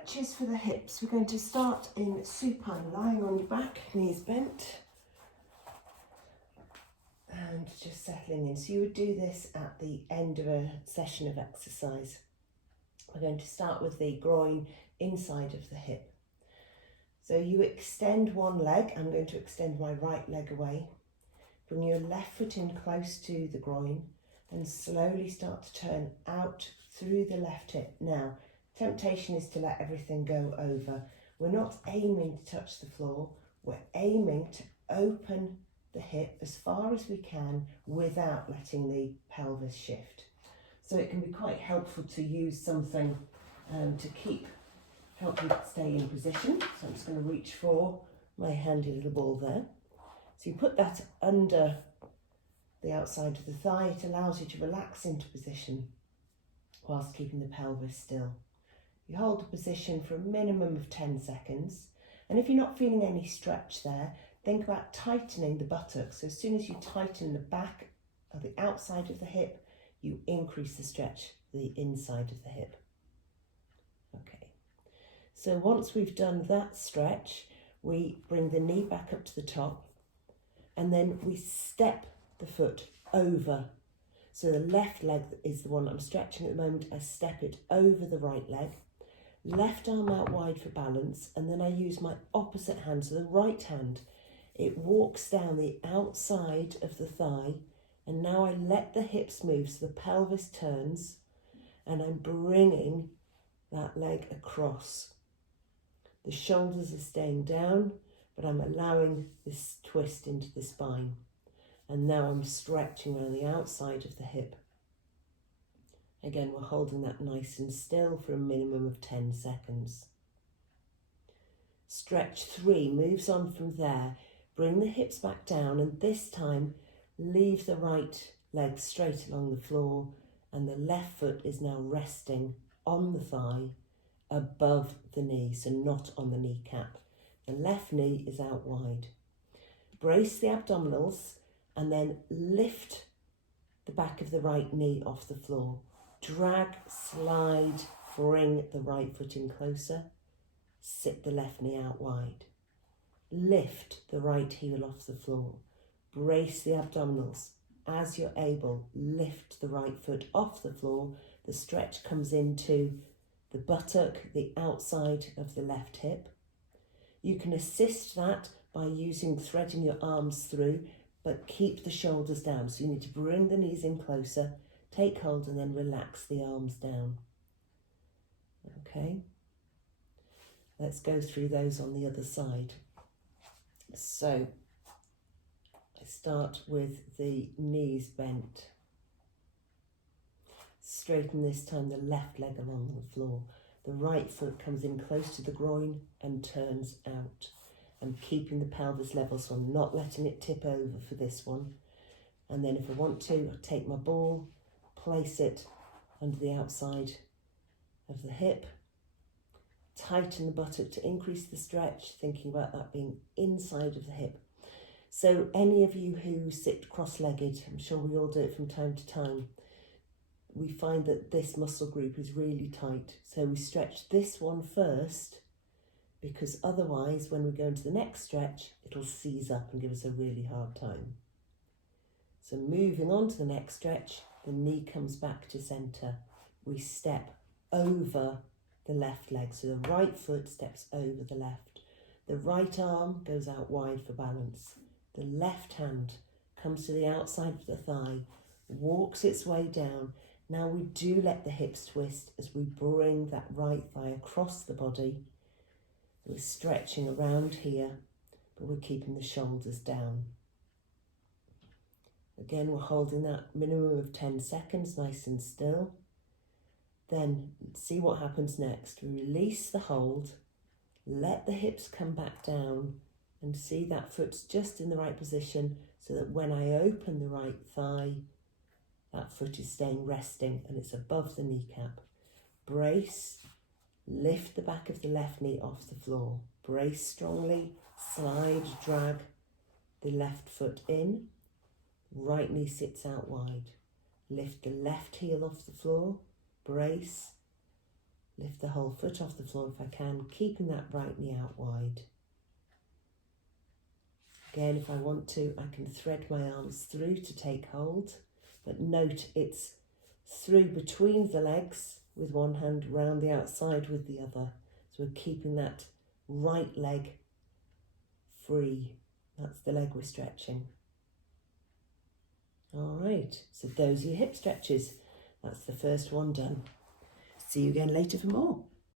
stretches for the hips. We're going to start in supine, lying on your back, knees bent, and just settling in. So you would do this at the end of a session of exercise. We're going to start with the groin inside of the hip. So you extend one leg. I'm going to extend my right leg away. Bring your left foot in close to the groin, then slowly start to turn out through the left hip. Now, temptation is to let everything go over. We're not aiming to touch the floor. We're aiming to open the hip as far as we can without letting the pelvis shift. So it can be quite helpful to use something to help you stay in position. So I'm just going to reach for my handy little ball there. So you put that under the outside of the thigh. It allows you to relax into position whilst keeping the pelvis still. You hold the position for a minimum of 10 seconds. And if you're not feeling any stretch there, think about tightening the buttocks. So as soon as you tighten the back or the outside of the hip, you increase the stretch, the inside of the hip. Okay. So once we've done that stretch, we bring the knee back up to the top, and then we step the foot over. So the left leg is the one I'm stretching at the moment. I step it over the right leg. Left arm out wide for balance, and then I use my opposite hand, so the right hand, it walks down the outside of the thigh, and now I let the hips move so the pelvis turns, and I'm bringing that leg across. The shoulders are staying down, but I'm allowing this twist into the spine, and now I'm stretching around the outside of the hip. Again, we're holding that nice and still for a minimum of 10 seconds. Stretch 3 moves on from there. Bring the hips back down, and this time leave the right leg straight along the floor, and the left foot is now resting on the thigh above the knee, so not on the kneecap. The left knee is out wide. Brace the abdominals and then lift the back of the right knee off the floor. Drag, slide, bring the right foot in closer. Sit the left knee out wide. Lift the right heel off the floor. Brace the abdominals. As you're able, lift the right foot off the floor. The stretch comes into the buttock, the outside of the left hip. You can assist that by threading your arms through, but keep the shoulders down. So you need to bring the knees in closer, take hold, and then relax the arms down. Okay, let's go through those on the other side. So I start with the knees bent. Straighten this time the left leg along the floor. The right foot comes in close to the groin and turns out. I'm keeping the pelvis level, so I'm not letting it tip over for this one. And then if I want to, I'll take my ball, place it under the outside of the hip, tighten the buttock to increase the stretch, thinking about that being inside of the hip. So any of you who sit cross-legged, I'm sure we all do it from time to time, we find that this muscle group is really tight. So we stretch this one first, because otherwise when we go into the next stretch, it'll seize up and give us a really hard time. So moving on to the next stretch, the knee comes back to centre. We step over the left leg. So the right foot steps over the left. The right arm goes out wide for balance. The left hand comes to the outside of the thigh, walks its way down. Now we do let the hips twist as we bring that right thigh across the body. We're stretching around here, but we're keeping the shoulders down. Again, we're holding that minimum of 10 seconds, nice and still. Then see what happens next. We release the hold, let the hips come back down, and see that foot's just in the right position so that when I open the right thigh, that foot is staying resting and it's above the kneecap. Brace, lift the back of the left knee off the floor. Brace strongly, slide, drag the left foot in. Right knee sits out wide. Lift the left heel off the floor. Brace, Lift the whole foot off the floor if I can, keeping that right knee out wide. Again, if I want to, I can thread my arms through to take hold, but note it's through between the legs with one hand, round the outside with the other. So we're keeping that right leg free. That's the leg we're stretching. All right, so those are your hip stretches. That's the first one done. See you again later for more.